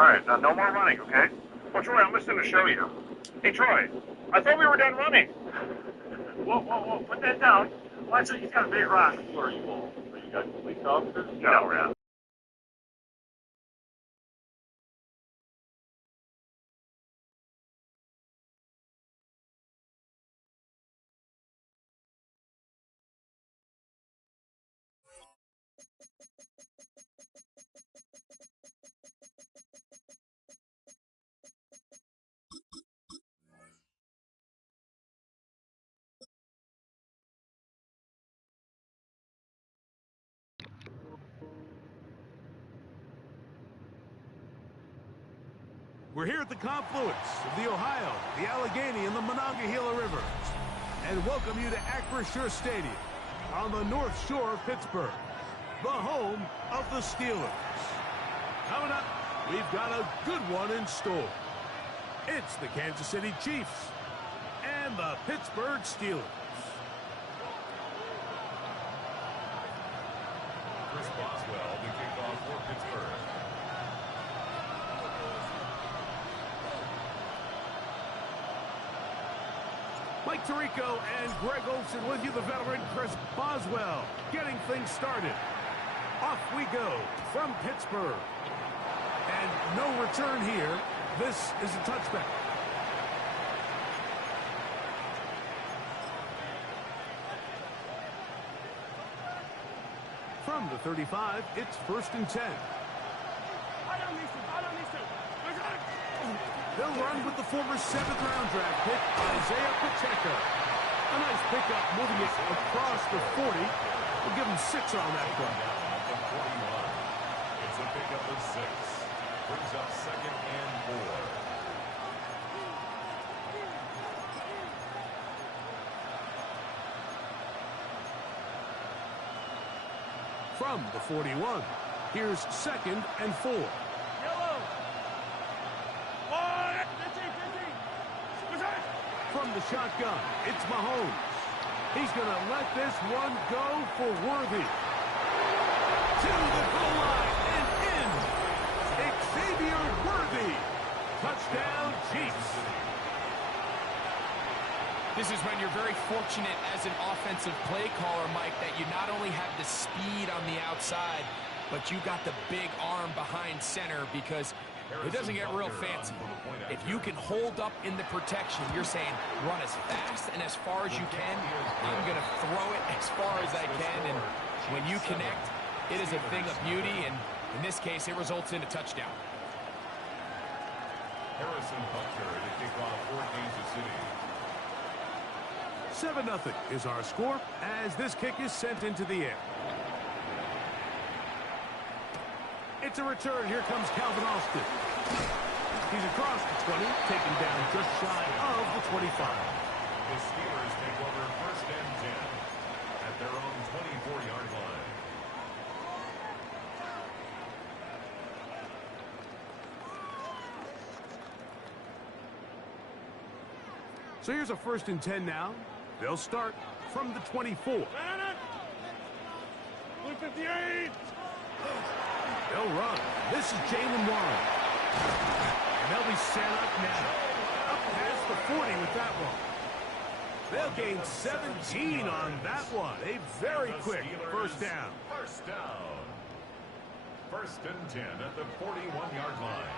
All right, now no more running, okay? Oh, Troy, I'm listening to show you. Hey, Troy, I thought we were done running. Whoa, put that down. Watch it, he's got a big rock. Where are you all? Are you guys police officers? No, we're not. We're here at the confluence of the Ohio, the Allegheny, and the Monongahela Rivers, and welcome you to Acrisure Stadium on the North Shore of Pittsburgh, the home of the Steelers. Coming up, we've got a good one in store. It's the Kansas City Chiefs and the Pittsburgh Steelers. Chris Boswell, the kickoff for Pittsburgh. Mike Tirico and Greg Olsen with you, the veteran Chris Boswell, getting things started. Off we go from Pittsburgh. And no return here. This is a touchback. From the 35, it's 1st and 10. They'll run with the former 7th-round draft pick, Isaiah Pacheco. A nice pickup moving it across the 40. We'll give him 6 on that play. It's a pickup of 6. Brings up 2nd and 4. From the 41, here's 2nd and 4. From the shotgun, it's Mahomes. He's going to let this one go for Worthy. To the goal line and in. Xavier Worthy. Touchdown, Chiefs. This is when you're very fortunate as an offensive play caller, Mike, that you not only have the speed on the outside, but you got the big arm behind center, because it doesn't get real fancy. If you can hold up in the protection, you're saying run as fast and as far as you can. I'm going to throw it as far as I can, and when you connect, it is a thing of beauty, and in this case, it results in a touchdown. Harrison Butker to kick off for Kansas City. 7-0 is our score as this kick is sent into the air. It's a return. Here comes Calvin Austin. He's across the 20, taken down just shy of the 25. The Steelers take over 1st and 10 at their own 24-yard line. So here's a 1st and 10 now. They'll start from the 24. 158. They'll run. This is Jalen Warren. And they'll be set up now. Up past the 40 with that one. They'll gain 17 on that one. A very quick 1st down. 1st down. 1st and 10 at the 41-yard line.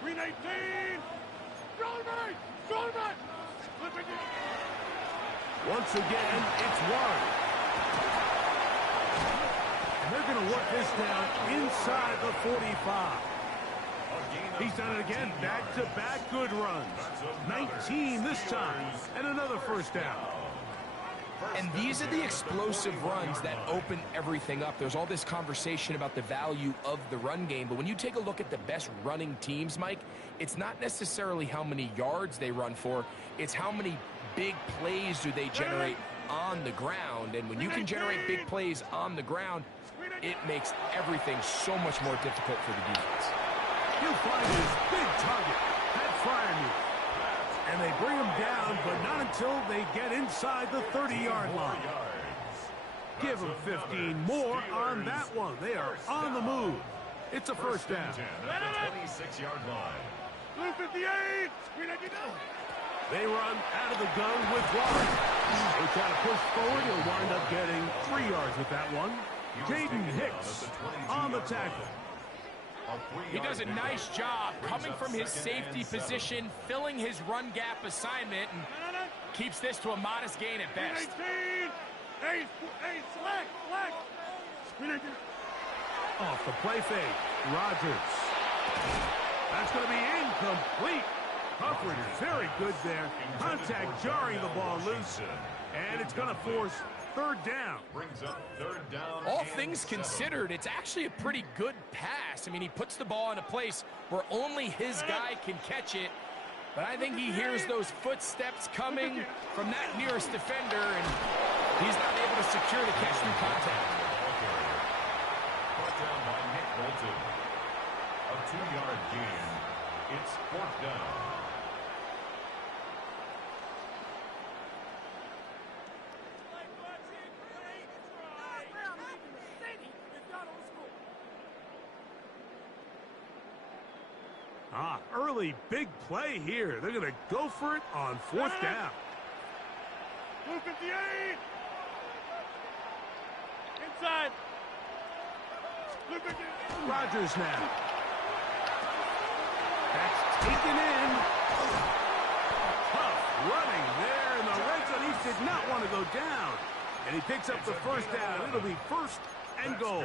319. Once again, it's Warren. And they're going to work this down inside the 45. He's done it again. Back-to-back good runs. 19 this time. And another 1st down. And these are the explosive runs that open everything up. There's all this conversation about the value of the run game, but when you take a look at the best running teams, Mike, it's not necessarily how many yards they run for, it's how many big plays do they generate on the ground. And when you can generate big plays on the ground, it makes everything so much more difficult for the defense. He'll find his big target, Pat Fryermuth. And they bring him down, but not until they get inside the 30-yard line. Give them 15 more on that one. They are on the move. It's a first down. 10 at the 26-yard line. Blue 58. They run out of the gun with Warren. They try to push forward. He'll wind up getting 3 yards with that one. Jaden Hicks on the tackle. He does a nice job coming from his safety position, filling his run gap assignment, and keeps this to a modest gain at best. Select. Off the play fake. Rodgers. That's going to be incomplete. Coverage very good there. Contact jarring the ball loose. And it's going to force third down. Brings up third down. All things considered, it's actually a pretty good pass. I mean, he puts the ball in a place where only his guy can catch it. But I think he hears those footsteps coming from that nearest defender, and he's not able to secure the catch through contact. Brought down by Nick Bolton. A 2-yard gain. It's fourth down. Early big play here. They're going to go for it on fourth down. Blue 58. Inside. Blue 58. Rodgers now. That's taken in. Tough running there in the red zone. He did not want to go down. And he picks up the first down. It'll be first and goal.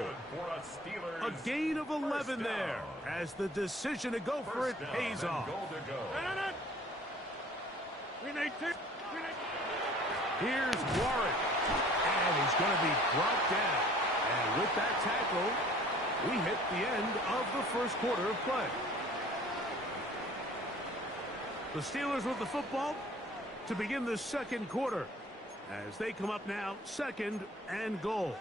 A gain of 11 there as the decision to go for it pays off. Here's Warren. And he's going to be brought down. And with that tackle, we hit the end of the first quarter of play. The Steelers with the football to begin the second quarter as they come up now second and goal.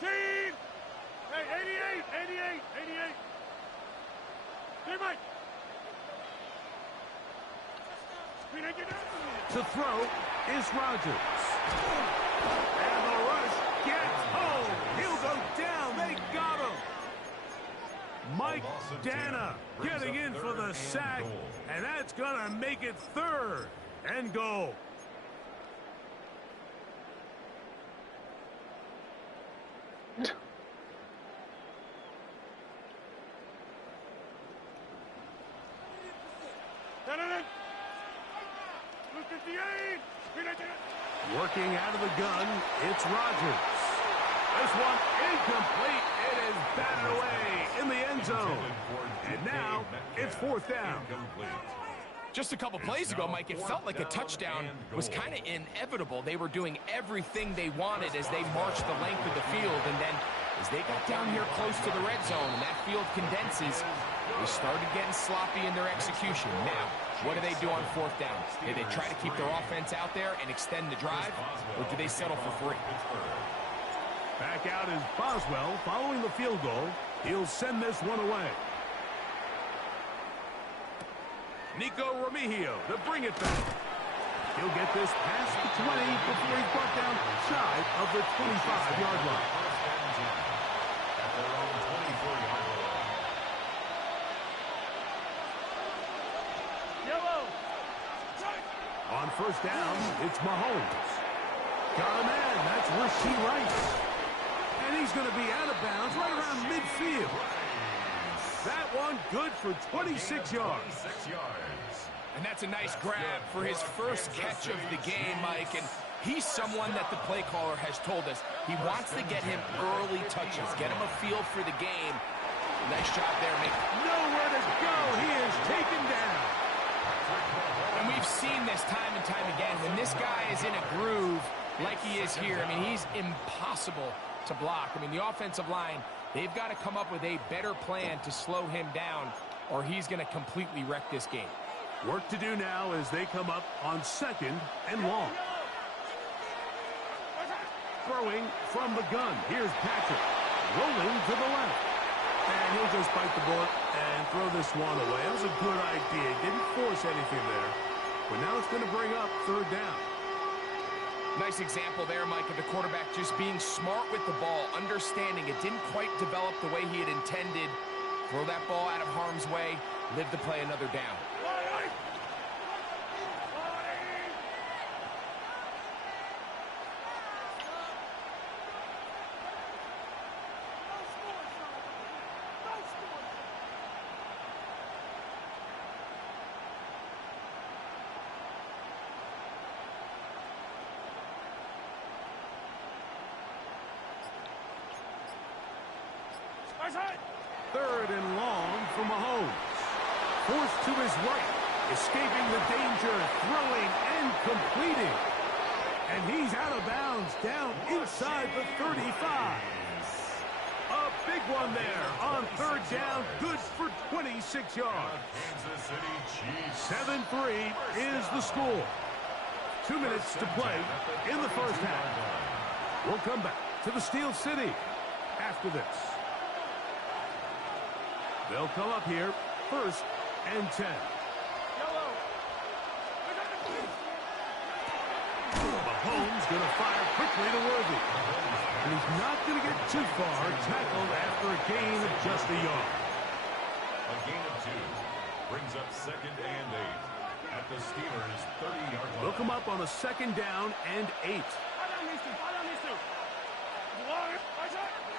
Hey, 88. Hey, Mike. To throw is Rodgers. And the rush gets home. He'll go down. They got him. Mike Dana getting in for the sack. And that's going to make it third and goal. Working out of the gun, it's Rodgers. This one incomplete. It is batted away in the end zone. And now it's fourth down. Just a couple plays ago, Mike, it felt like a touchdown was kind of inevitable. They were doing everything they wanted as they marched the length of the field. And then as they got down here close to the red zone and that field condenses, they started getting sloppy in their execution. Now, what do they do on fourth down? Do they try to keep their offense out there and extend the drive, or do they settle for free? Back out is Boswell following the field goal. He'll send this one away. Nico Remigio to bring it back. He'll get this past the 20 before he's brought down shy of the 25-yard line. At their own 24-yard line. On first down, it's Mahomes. Got a man. That's Rasheed Rice. And he's going to be out of bounds right around midfield. That one good for 26 yards. 26 yards. And that's a nice grab for his first catch of the game, Mike. And he's someone that the play caller has told us he wants to get him early touches, get him a feel for the game. Nice job there, Mick. Nowhere to go. He is taken down. And we've seen this time and time again. When this guy is in a groove like he is here, I mean, he's impossible to block. I mean, the offensive line, they've got to come up with a better plan to slow him down, or he's going to completely wreck this game. Work to do now as they come up on second and long. Throwing from the gun. Here's Patrick. Rolling to the left. And he'll just bite the bullet and throw this one away. That was a good idea. He didn't force anything there. But now it's going to bring up third down. Nice example there, Mike, of the quarterback just being smart with the ball, understanding it didn't quite develop the way he had intended. Throw that ball out of harm's way, live to play another down. Third and long for Mahomes. Forced to his right, escaping the danger, throwing and completing. And he's out of bounds, down inside the 35. A big one there on third down, good for 26 yards. 7-3 is the score. 2 minutes to play in the first half. We'll come back to the Steel City after this. They'll come up here, first and 10. Mahomes going to fire quickly to Worthy. And he's not going to get too far, tackled after a gain of just a yard. A gain of 2 brings up 2nd and 8 at the Steelers' 30-yard line. They'll come up on a 2nd down and 8.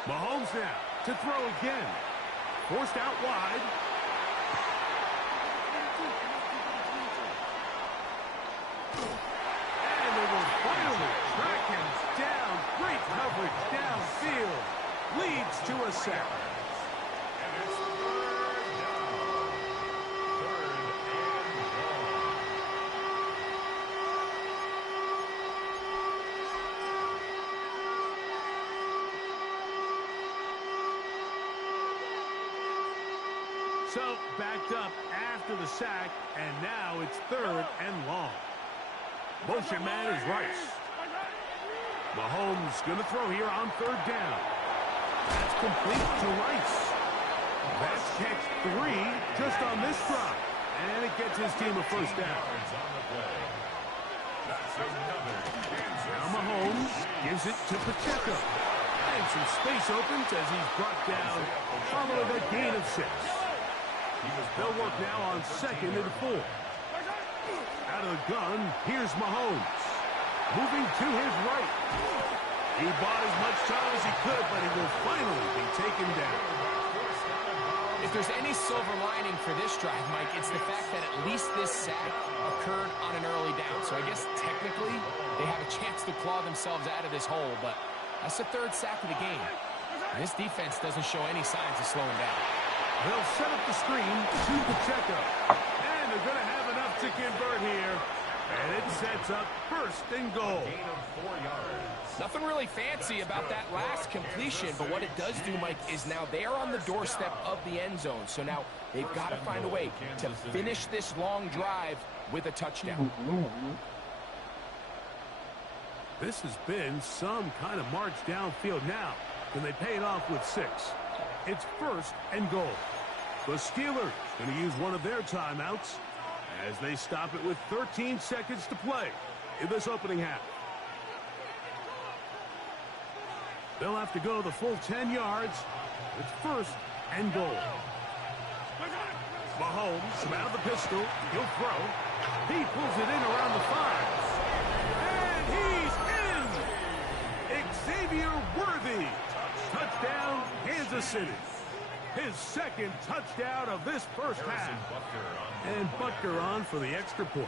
Mahomes now to throw again. Forced out wide. And they will finally track him down. Great coverage downfield. Leads to a sack. And it's 3rd down. 3rd and long. So, backed up after the sack, and now it's 3rd and long. Motion man is Rice. Mahomes going to throw here on 3rd down. That's complete to Rice. That's catch 3 just on this drive. And it gets his team a first down. Now Mahomes gives it to Pacheco. And some space opens as he's brought down following that gain of 6. They'll work now on 2nd and 4. Out of the gun, here's Mahomes. Moving to his right. He bought as much time as he could, but he will finally be taken down. If there's any silver lining for this drive, Mike, it's the fact that at least this sack occurred on an early down. So I guess technically they have a chance to claw themselves out of this hole, but that's the 3rd sack of the game. And this defense doesn't show any signs of slowing down. They'll set up the screen to Pacheco. And they're going to have enough to convert here. And it sets up 1st and goal. Gain of 4 yards. Nothing really fancy about that last completion, but what it does do, Mike, is now they are on the doorstep of the end zone. So now they've got to find a way to finish this long drive with a touchdown. This has been some kind of march downfield now. Can they pay it off with 6? It's 1st and goal. The Steelers going to use one of their timeouts as they stop it with 13 seconds to play in this opening half. They'll have to go the full 10 yards. It's 1st and goal. Mahomes from out of the pistol. He'll throw. He pulls it in around the 5. And he's in! Xavier Worthy. Touchdown, Kansas City. His 2nd touchdown of this first half. And Butker on for the extra point.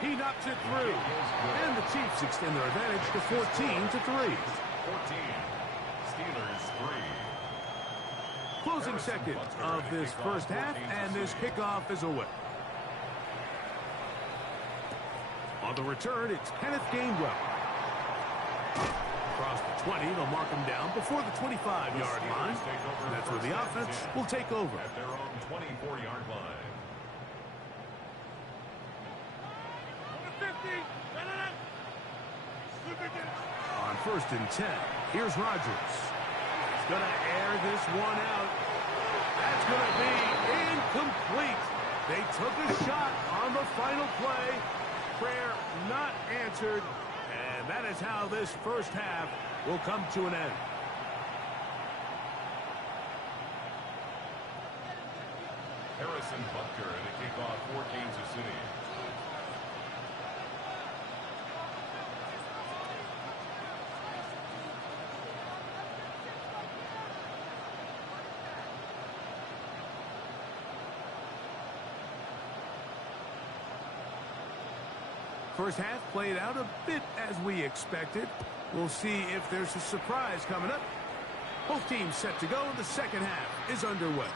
He knocks it through. And the Chiefs extend their advantage to 14-3. 14. Steelers 3. Closing seconds of this first half, and this kickoff is away. On the return, it's Kenneth Gainwell. Across the 20, they'll mark him down before the 25-yard line. And that's where the offense will take over. At their own 24-yard line. On 1st and 10, here's Rodgers. He's going to air this one out. That's going to be incomplete. They took a shot on the final play. Prayer not answered. And that is how this first half will come to an end. Harrison Butker in a kickoff for Kansas City. First half played out a bit as we expected. We'll see if there's a surprise coming up. Both teams set to go. The second half is underway.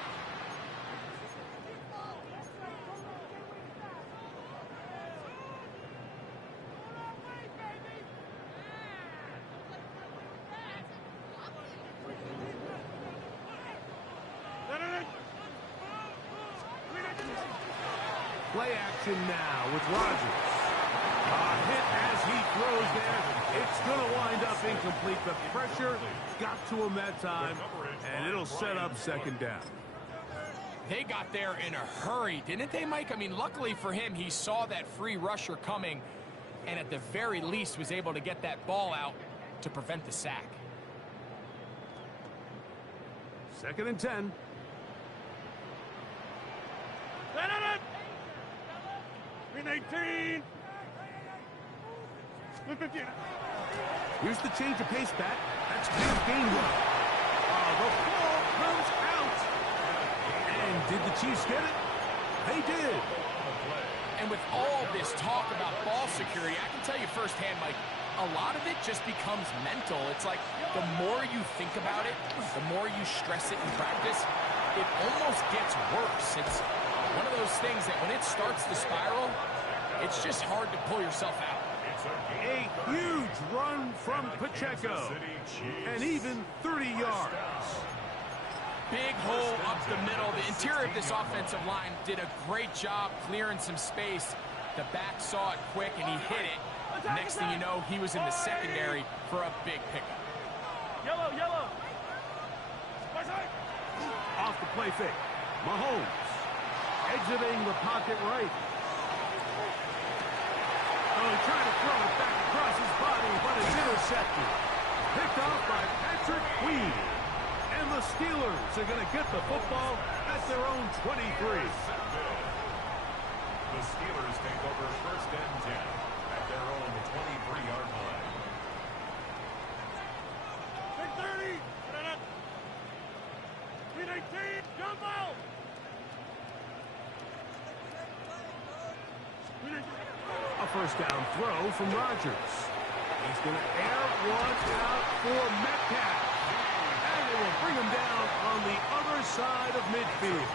Play action now with Rodgers. Hit as he throws there. It's going to wind up incomplete. The pressure got to him that time, and it'll set up second down. They got there in a hurry, didn't they, Mike? I mean, luckily for him, he saw that free rusher coming, and at the very least was able to get that ball out to prevent the sack. 2nd and 10. Green 18. Here's the change of pace back. That's big Gainwell. The ball comes out. And did the Chiefs get it? They did. And with all this talk about ball security, I can tell you firsthand, Mike, a lot of it just becomes mental. It's like the more you think about it, the more you stress it in practice, it almost gets worse. It's one of those things that when it starts to spiral, it's just hard to pull yourself out. A huge run from Pacheco. And even 30 yards. Big hole up the middle. The interior of this offensive line did a great job clearing some space. The back saw it quick, and he hit it. Next thing you know, he was in the secondary for a big pickup. Yellow, yellow. Off the play fake. Mahomes exiting the pocket right. Oh, he tried to throw it back across his body, but it's intercepted. Picked off by Patrick Queen. And the Steelers are going to get the football at their own 23. The Steelers take over 1st and 10 at their own 23-yard line. Big 30. Green 18. Jump out. A first down throw from Rodgers. He's going to air one out for Metcalf. And it will bring him down on the other side of midfield.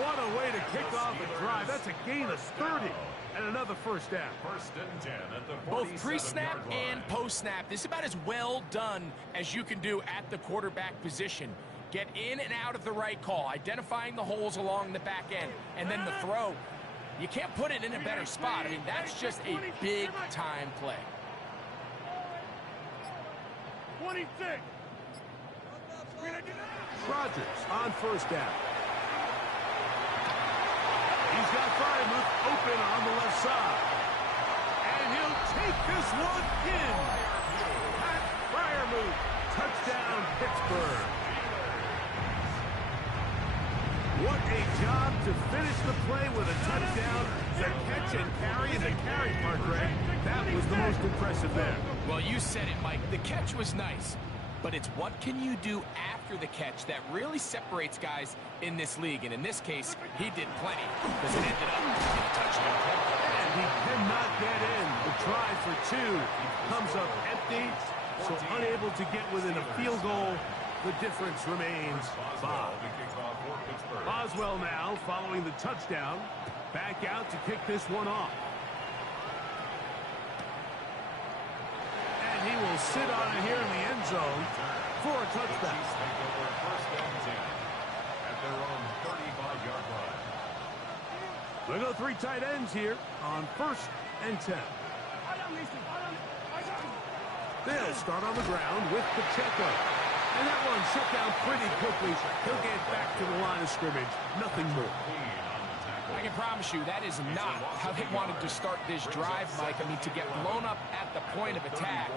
What a way to kick off a drive. That's a gain of 30 and another first down. 1st and 10 at the 47-yard Both pre-snap line. and post-snap. This is about as well done as you can do at the quarterback position. Get in and out of the right call, identifying the holes along the back end, and then the throw. You can't put it in a better spot. I mean, that's just a big-time play. 26. Rodgers on first down. He's got Freiermuth open on the left side. And he'll take this one in. Pat Freiermuth, touchdown Pittsburgh. What a job to finish the play with a touchdown. The catch and carry, and the carry part, Greg, that was the most impressive there. Well, you said it, Mike. The catch was nice, but it's what can you do after the catch that really separates guys in this league. And in this case, he did plenty because it ended up in a touchdown. And he cannot get in. The try for two comes up empty, so unable to get within a field goal. The difference remains 5. Boswell now following the touchdown. Back out to kick this one off. And he will sit on it here in the end zone for a touchback. We go 3 tight ends here on 1st and 10. They'll start on the ground with Pacheco. And that one shut down pretty quickly. He'll get back to the line of scrimmage. Nothing more. I can promise you that is not how they wanted to start this drive, Mike. I mean, to get blown up at the point of attack,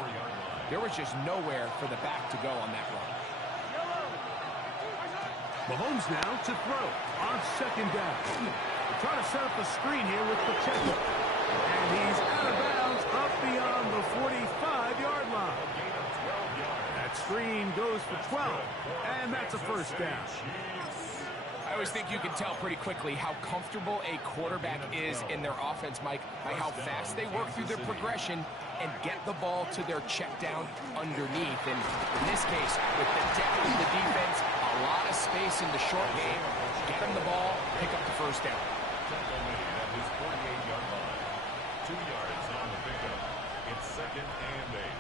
there was just nowhere for the back to go on that run. Mahomes now to throw on second down. They're trying to set up the screen here with Pacheco. And he's out of bounds up beyond the 45-yard line. That screen goes for 12, and that's a first down. I always think you can tell pretty quickly how comfortable a quarterback is in their offense, Mike, by how fast they work through their progression and get the ball to their check down underneath. And in this case, with the depth of the defense, a lot of space in the short game, get him the ball, pick up the first down. Tackle made at his 48-yard line. 2 yards on the pickup. It's 2nd and 8.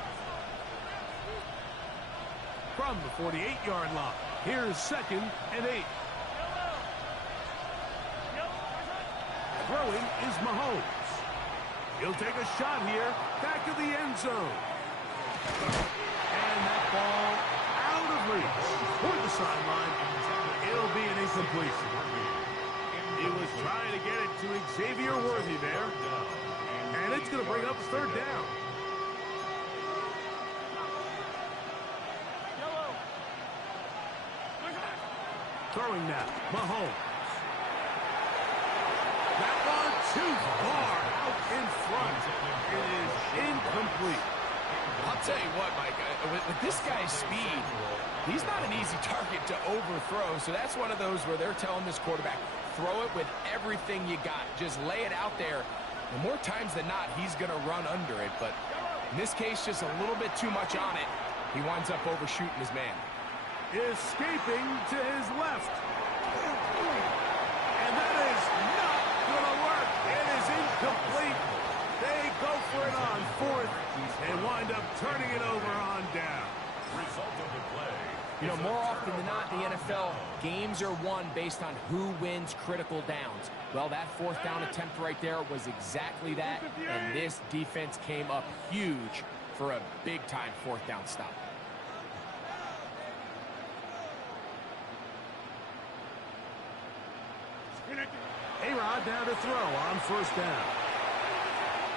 From the 48-yard line, here's 2nd and 8. Throwing is Mahomes. He'll take a shot here, back of the end zone. And that ball out of reach toward the sideline. It'll be an incompletion. He was trying to get it to Xavier Worthy there. And it's going to bring up third down. Throwing now, Mahomes. That one too far out in front. It is incomplete. I'll tell you what, Mike, with this guy's speed, he's not an easy target to overthrow. So that's one of those where they're telling this quarterback, throw it with everything you got. Just lay it out there. And more times than not, he's going to run under it. But in this case, just a little bit too much on it. He winds up overshooting his man. Escaping to his left. And that is not going to work. It is incomplete. They go for it on fourth and wind up turning it over on down. Result of the play. You know, more often than not in the NFL, games are won based on who wins critical downs. Well, that fourth down attempt right there was exactly that, and this defense came up huge for a big-time fourth down stop. A-Rod down to throw on first down.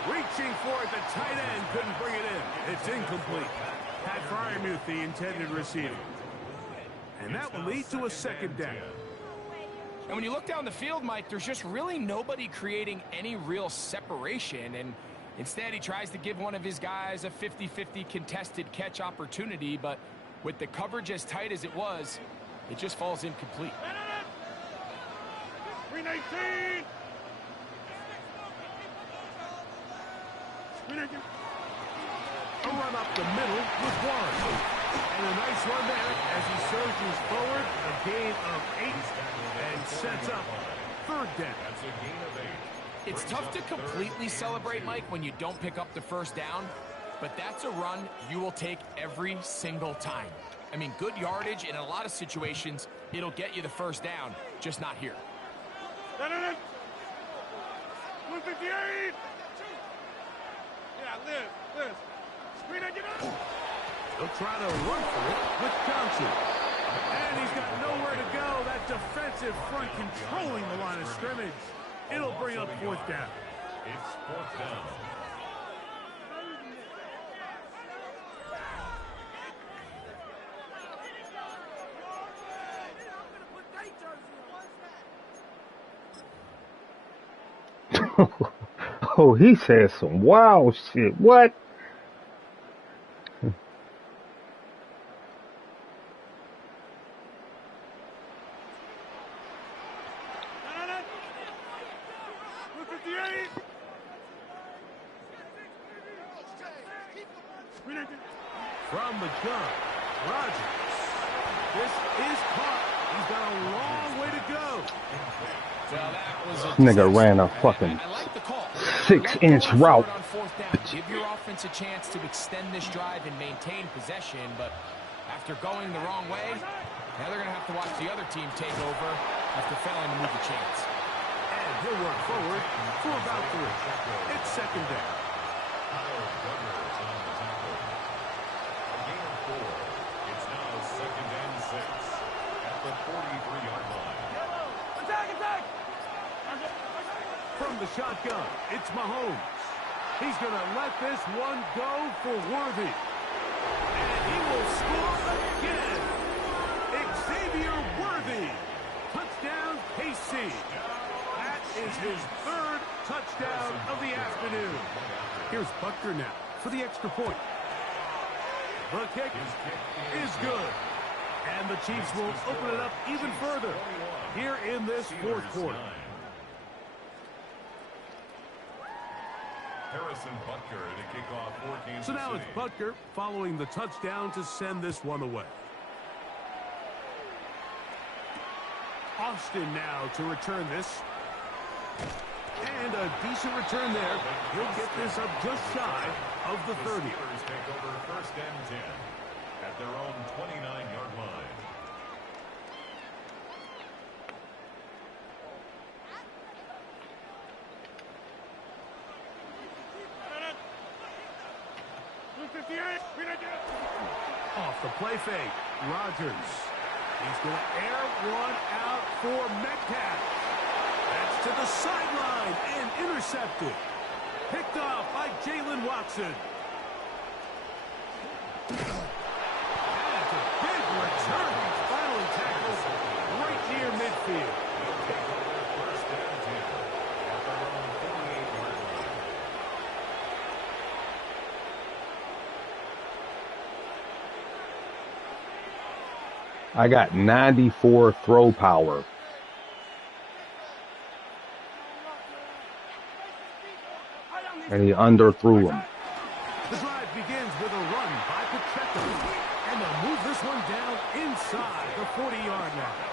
Reaching for it, the tight end couldn't bring it in. It's incomplete. Pat Fryermuth, the intended receiver. And that will lead to a second down. And when you look down the field, Mike, there's just really nobody creating any real separation. And instead, he tries to give one of his guys a 50-50 contested catch opportunity. But with the coverage as tight as it was, it just falls incomplete. 319! A run up the middle with one. And a nice run there as he surges forward, a gain of 8, and sets up third down. That's a gain of 8. It's tough to completely celebrate, Mike, when you don't pick up the first down, but that's a run you will take every single time. I mean, good yardage in a lot of situations, it'll get you the first down, just not here. 158! Yeah, Liz. Screen it, get up! He'll try to run for it with Johnson. And he's got nowhere to go. That defensive front controlling the line of scrimmage. It'll bring up fourth down. It's fourth down. Oh, he said some wild shit. What? From the gun, Rodgers. This is caught. He's got a long way to go. Well, that was This nigga ran a fucking I like the call. 6-inch route. On fourth down. Give your offense a chance to extend this drive and maintain possession, but after going the wrong way, now they're going to have to watch the other team take over after failing to move the chance. And he'll work forward for about 3. It's second down. A gain of 4. It's now second From the shotgun, it's Mahomes. He's going to let this one go for Worthy. And he will score again. Xavier Worthy. Touchdown, KC. That is his third touchdown of the afternoon. Here's Butker now for the extra point. The kick is good. And the Chiefs will open it up even further here in this fourth quarter. Harrison Butker to kick off for Kansas So now City. it's Butker following the touchdown to send this one away. Austin now to return this. And a decent return there. He'll get this up just shy of the 30. Steelers take over first and 10 at their own 29-yard line. Off the play fake, Rodgers. He's going to air one out for Metcalf. That's to the sideline and intercepted. Picked off by Jalen Watson. That's a big return. Finally tackled right near midfield. First and 10 at their own 48-yard line. I got 94 throw power. And he underthrew him. The drive begins with a run by Pacheco. And they'll move this one down inside the 40-yard line.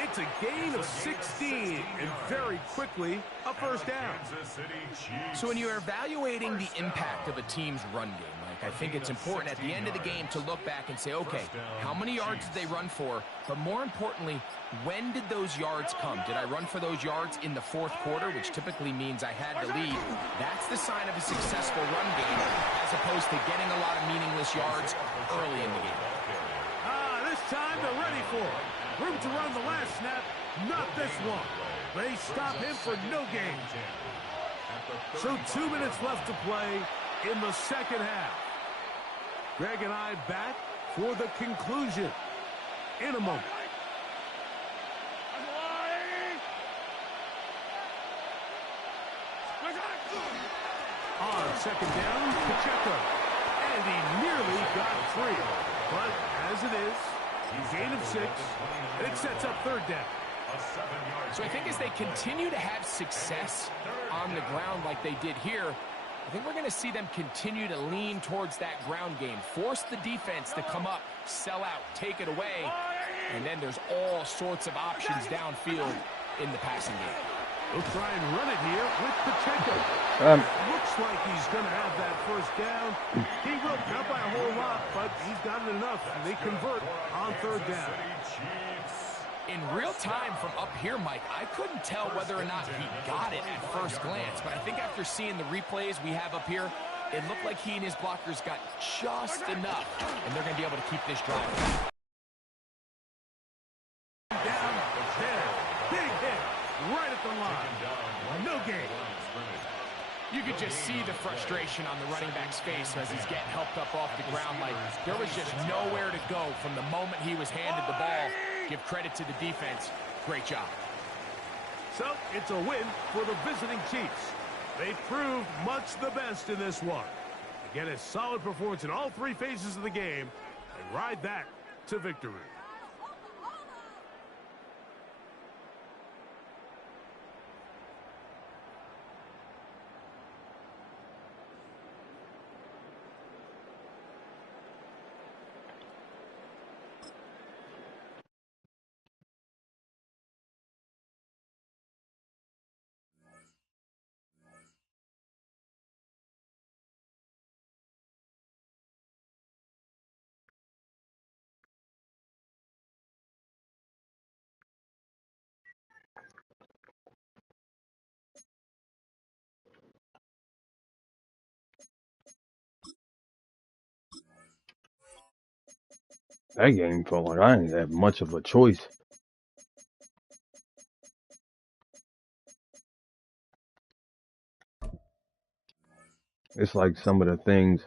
It's a gain of 16, and very quickly, a first down. Kansas City Chiefs. So when you're evaluating the impact of a team's run game, Mike, I think it's important at the end of the game to look back and say, okay, how many yards did they run for? But more importantly, when did those yards come? Did I run for those yards in the fourth quarter, which typically means I had to lead? That's the sign of a successful run game, as opposed to getting a lot of meaningless yards early in the game. This time they're ready for it. Room to run the last snap, not this one. They stop him for no gain. So 2 minutes left to play in the second half. Greg and I back for the conclusion in a moment. On second down, Pacheco. And he nearly got free. But as it is, gain of 6, and it sets up third down. So I think as they continue to have success on the ground like they did here, I think we're going to see them continue to lean towards that ground game. Force the defense to come up, sell out, take it away, and then there's all sorts of options downfield in the passing game. He'll try and run it here with Pacheco. Looks like he's going to have that first down. He will, not by a whole lot, but he's got it enough. They convert on third down. In real time from up here, Mike, I couldn't tell whether or not he got it at first glance, but I think after seeing the replays we have up here, it looked like he and his blockers got just enough, and they're going to be able to keep this drive. Down there. Big hit right at the line. No gain. You could just see the frustration on the running back's face as he's getting helped up off the ground. Like, there was just nowhere to go from the moment he was handed the ball. Give credit to the defense. Great job. So, it's a win for the visiting Chiefs. They proved much the best in this one. Again, a solid performance in all three phases of the game, and ride that to victory. That game felt like I didn't have much of a choice. It's like some of the things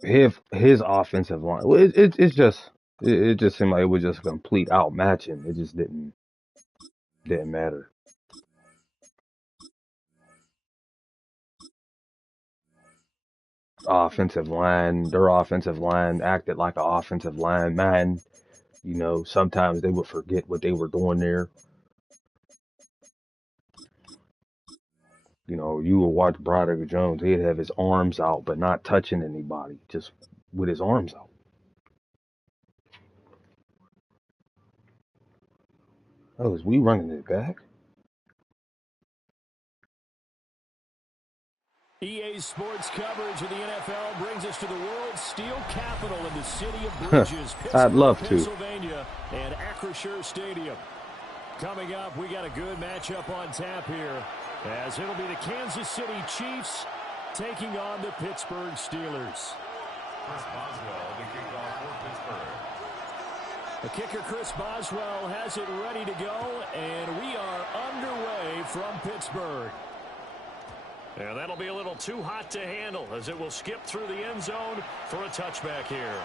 his offensive line. Well, it just seemed like it was just a complete outmatching. It just didn't matter. Their offensive line acted like an offensive line. Man, you know, sometimes they would forget what they were doing there. You know, you would watch Broderick Jones, he'd have his arms out, but not touching anybody, just with his arms out. Oh, is we running it back? EA Sports coverage of the NFL brings us to the world's steel capital in the city of bridges, I'd love Pittsburgh, to. Pennsylvania, and Acrisure Stadium. Coming up, we got a good matchup on tap here, as it'll be the Kansas City Chiefs taking on the Pittsburgh Steelers. Chris Boswell, the kickoff for Pittsburgh. The kicker, Chris Boswell, has it ready to go, and we are underway from Pittsburgh. And that'll be a little too hot to handle as it will skip through the end zone for a touchback here.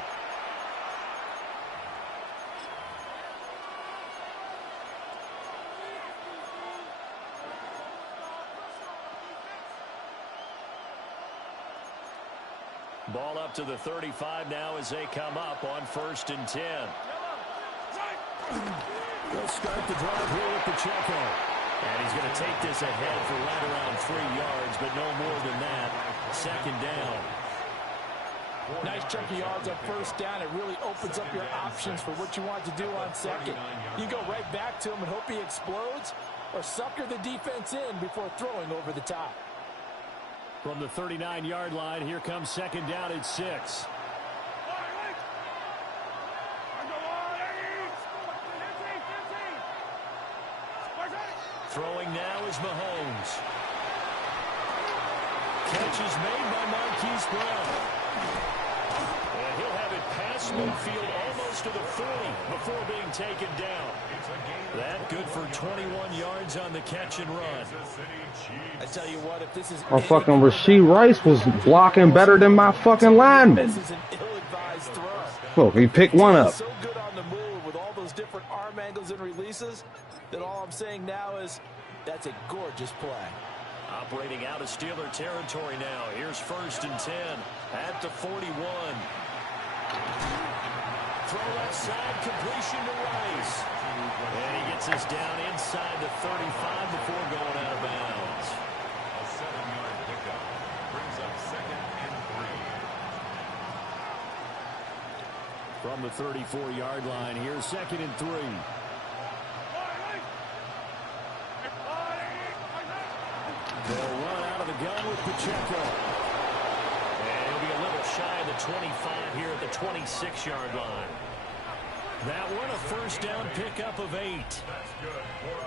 Ball up to the 35 now as they come up on 1st and 10. They'll start the drive here with Pacheco. And he's going to take this ahead for right around 3 yards, but no more than that. 2nd down. Nice chunk of yards on 1st down. It really opens up your options for what you want to do on 2nd. You go right back to him and hope he explodes, or sucker the defense in before throwing over the top. From the 39-yard line, here comes 2nd down at 6. Throwing now is Mahomes. Catch is made by Marquise Brown. And he'll have it past midfield almost to the 40 before being taken down. That good for 21 yards on the catch and run. I tell you what, if this is Fucking Rashee Rice was blocking better than my fucking lineman. this is an ill-advised throw. Look, he picked one up. So good on the move with all those different arm angles and releases that all I'm saying now is that's a gorgeous play. Operating out of Steeler territory now. Here's 1st and 10 at the 41. Throw left side, completion to Rice. And he gets us down inside the 35 before going out of bounds. A 7-yard pickup brings up 2nd and 3. From the 34-yard line, here's 2nd and 3. They'll run out of the gun with Pacheco. And he'll be a little shy of the 25 here at the 26-yard line. That one a 1st down pickup of 8.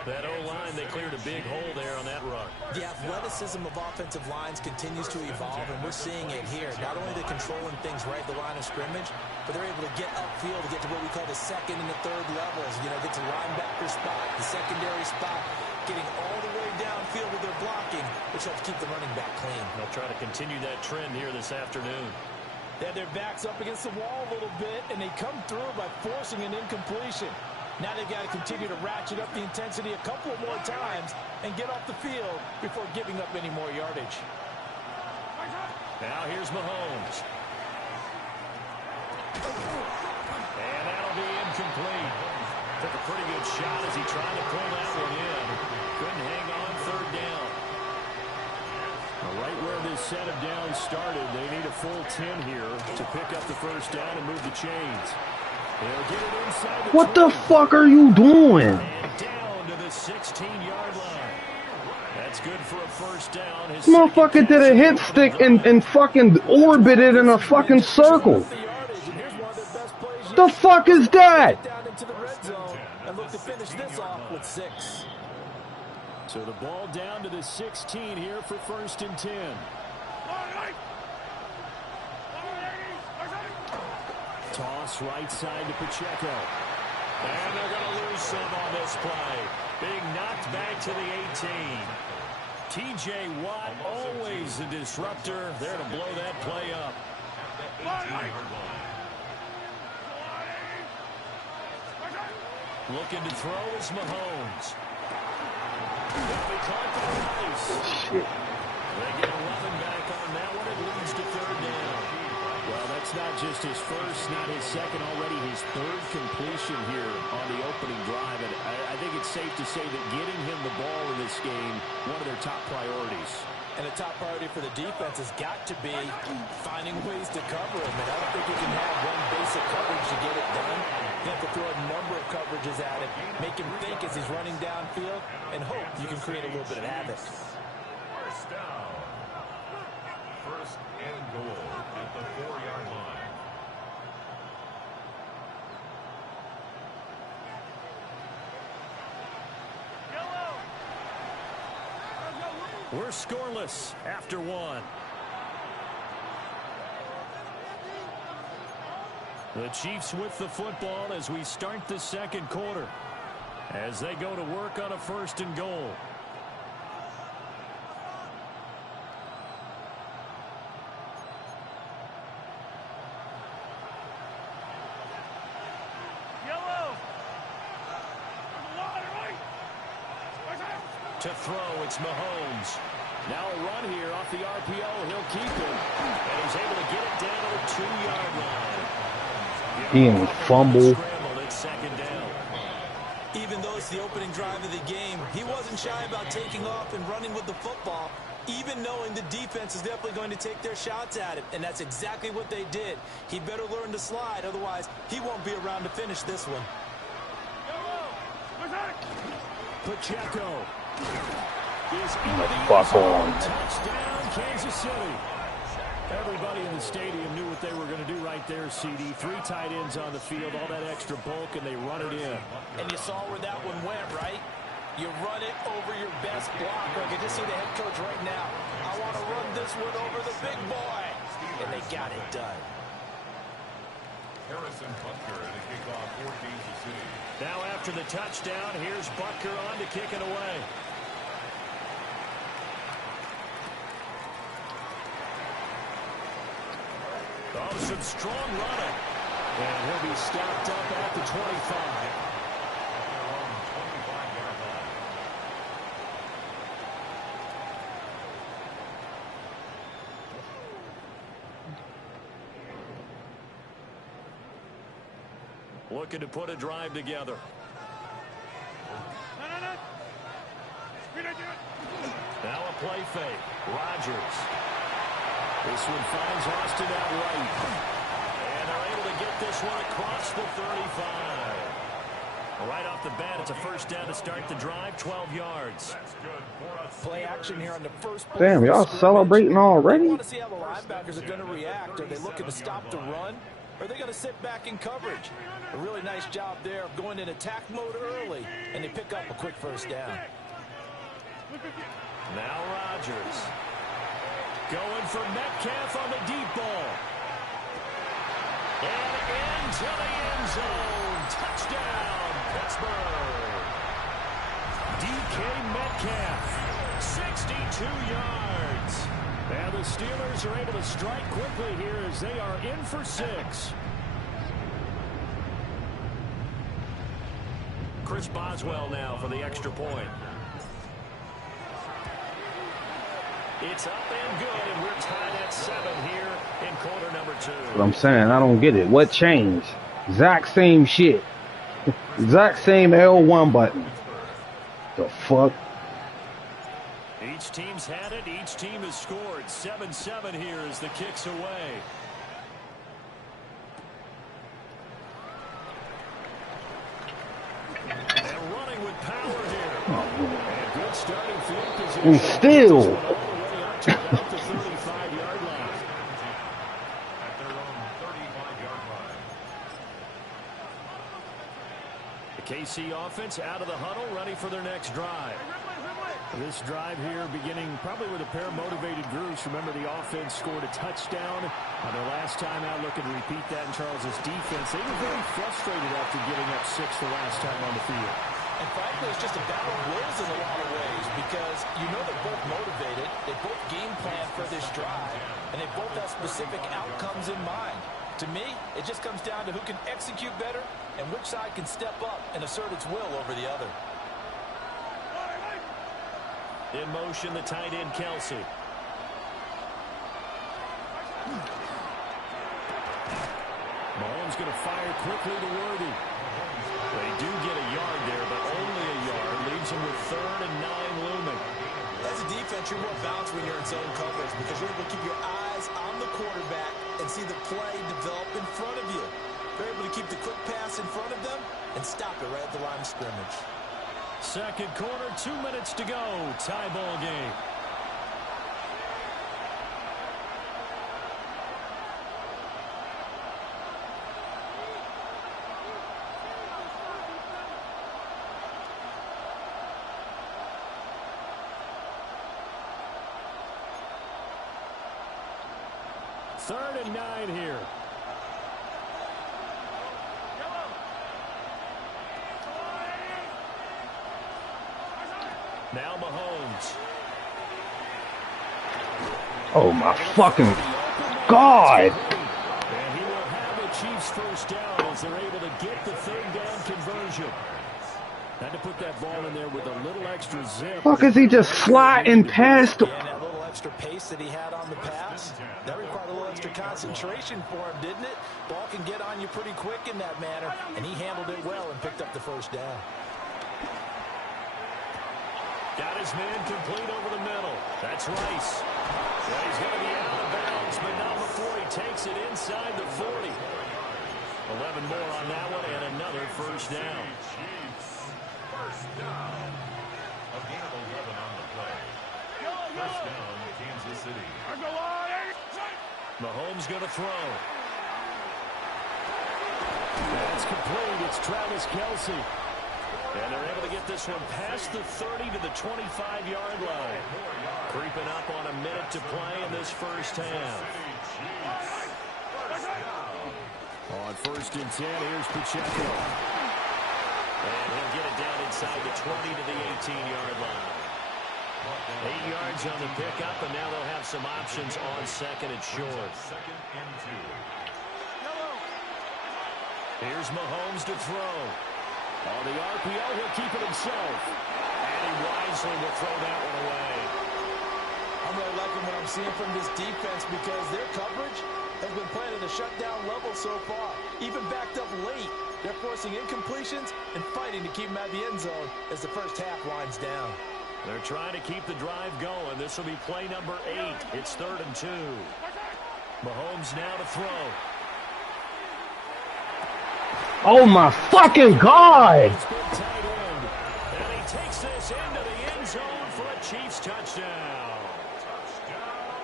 That O-line, they cleared a big hole there on that run. The athleticism of offensive lines continues to evolve, and we're seeing it here. Not only they're controlling things right at the line of scrimmage, but they're able to get upfield to get to what we call the 2nd and the 3rd levels. You know, get to linebacker spot, the secondary spot, getting all the way downfield with their blocking, which helps keep the running back clean. They'll try to continue that trend here this afternoon. They had their backs up against the wall a little bit, and they come through by forcing an incompletion. Now they've got to continue to ratchet up the intensity a couple more times and get off the field before giving up any more yardage. Now here's Mahomes. And that'll be incomplete. Took a pretty good shot as he tried to pull that one in. Couldn't hang on 3rd down. Right where this set of downs started, they need a full 10 here to pick up the 1st down and move the chains. They'll get it inside the What the fuck are you doing? and down to the 16-yard line. That's good for a 1st down. His Motherfucker did a hit stick and fucking orbited in a fucking circle. The fuck is that? Down into the red zone and look to finish this off with 6. So the ball down to the 16 here for 1st and 10. Toss right side to Pacheco. And they're going to lose some on this play. Being knocked back to the 18. T.J. Watt, always a disruptor, there to blow that play up. Looking to throw is Mahomes. They'll be caught by Rice. They get 11 back on that one. It leads to third down. Well, that's not just his first, not his second, already his third completion here on the opening drive. And I think it's safe to say that getting him the ball in this game, one of their top priorities. And the top priority for the defense has got to be finding ways to cover him. And I don't think you can have one basic coverage to get it done. You have to throw a number of coverages at him, make him think as he's running downfield, and hope you can create a little bit of havoc. First down. First and goal at the 4-yard line. We're scoreless after one. The Chiefs with the football as we start the second quarter, as they go to work on a first and goal. To throw, it's Mahomes. Now a run here off the RPO. He'll keep it. And he's able to get it down to the 2-yard line. He ain't fumble. Even though it's the opening drive of the game, he wasn't shy about taking off and running with the football, even knowing the defense is definitely going to take their shots at him. And that's exactly what they did. He better learn to slide, otherwise he won't be around to finish this one. Pacheco is in the Fuck on. touchdown, Kansas City. Everybody in the stadium knew what they were going to do right there, CD. 3 tight ends on the field, all that extra bulk, and they run it in. And you saw where that one went, right? You run it over your best blocker. I can just see the head coach right now. I want to run this one over the big boy. And they got it done. Harrison Butker at a kickoff for Kansas City. Now after the touchdown, here's Butker on to kick it away. Oh, some strong running. And he'll be stopped up at the 25. Looking to put a drive together. Now a play fake. Rodgers. This one finds Austin out right. And they're able to get this one across the 35. Right off the bat, it's a first down to start the drive, 12 yards. Play action here on the first play. Damn, y'all celebrating already? I want to see how the linebackers are going to react. Are they looking to stop the run? Or are they going to sit back in coverage? A really nice job there of going in attack mode early, and they pick up a quick first down. Now Rodgers. Going for Metcalf on the deep ball. And into the end zone. Touchdown, Pittsburgh. DK Metcalf, 62 yards. And the Steelers are able to strike quickly here as they are in for 6. Chris Boswell now for the extra point. It's up and good, and we're tied at 7 here in quarter number 2. What I'm saying, I don't get it. What changed? Exact same shit. Exact same L1 button. The fuck? Each team's had it. Each team has scored. 7-7 here as the kick's away. And running with power here. And good starting field position. And still. Up the 35-yard line. At their own 35-yard line. The KC offense out of the huddle, ready for their next drive. This drive here beginning probably with a pair of motivated groups. Remember, the offense scored a touchdown on their last time out. Looking to repeat that in Charles's defense. They were very frustrated after giving up 6 the last time on the field. And frankly, it's just a battle of wills in a lot of ways because you know they're both motivated, they both game plan for this drive, and they both have specific outcomes in mind. To me, it just comes down to who can execute better and which side can step up and assert its will over the other. In motion, the tight end, Kelsey. Mahomes going to fire quickly to Worthy. They do get a yard there, but only a yard. Leaves him with 3rd and 9 looming. As a defense, you're more balanced when you're in zone coverage because you're able to keep your eyes on the quarterback and see the play develop in front of you. You're able to keep the quick pass in front of them and stop it right at the line of scrimmage. Second quarter, 2 minutes to go. Tie ball game. Third and 9 here. Now Mahomes. Oh my fucking God! And he will have the Chiefs first down as they're able to get the 3rd down conversion. Had to put that ball in there with a little extra zip. Fuck is he just sliding past? Yeah, that little extra pace that he had on the pass, that required a little extra concentration for him, didn't it? Ball can get on you pretty quick in that manner, and he handled it well and picked up the first down. Got his man complete over the middle. That's Rice. Well, he's going to be out of bounds, but not before he takes it inside the 40. 11 more on that one, and another first down. First down. A gain of 11 on the play. First down, Kansas City. Mahomes going to throw. That's complete. It's Travis Kelce. And they're able to get this one past the 30 to the 25-yard line. Creeping up on a minute to play in this first half. On 1st and 10, here's Pacheco. And he'll get it down inside the 20 to the 18-yard line. 8 yards on the pickup, and now they'll have some options on 2nd and short. 2nd and 2. Here's Mahomes to throw. On the RPO, he'll keep it himself. And he wisely will throw that one away. I'm really liking what I'm seeing from this defense because their coverage has been playing at a shutdown level so far. Even backed up late, they're forcing incompletions and fighting to keep them at the end zone as the first half winds down. They're trying to keep the drive going. This will be play number 8. It's 3rd and 2. Mahomes now to throw. Oh my fucking God! It's been tight end. And he takes this into the end zone for a Chiefs touchdown.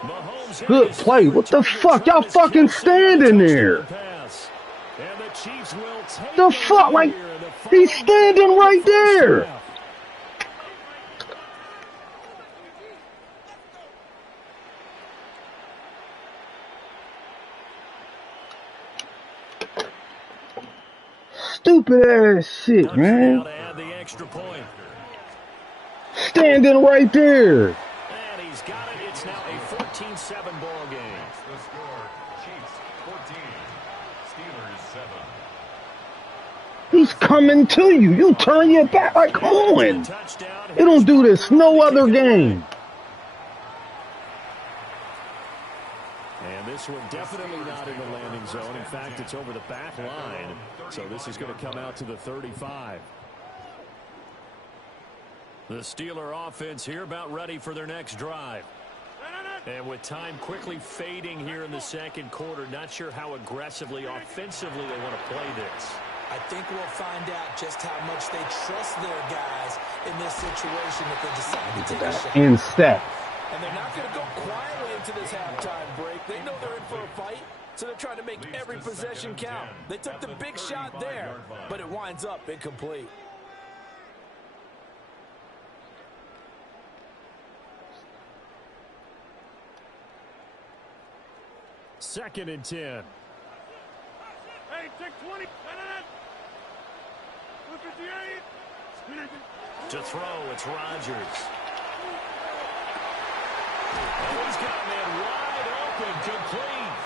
Mahomes Good play. What the fuck? Y'all fucking standing there. And the Chiefs will take The fuck? Like, he's standing right there. Stupid ass shit, man. Standing right there. And he's got it. It's now a 14-7 ball game. The score, Chiefs 14, Steelers 7. He's coming to you. You turn your back. Like, come on. They don't do this no other game. And this one definitely not in the landing zone. In fact, it's over the back line. So this is going to come out to the 35. The Steeler offense here about ready for their next drive. And with time quickly fading here in the second quarter, not sure how aggressively, offensively they want to play this. I think we'll find out just how much they trust their guys in this situation if they decide to take a shot. In step. And they're not going to go quietly into this halftime break. They know they're in for a fight, so they're trying to make every possession count. They took the big shot there, but it winds up incomplete. Second and 10. Hey, take 20. 258. To throw, it's Rodgers. Oh, he's got a man wide open, complete.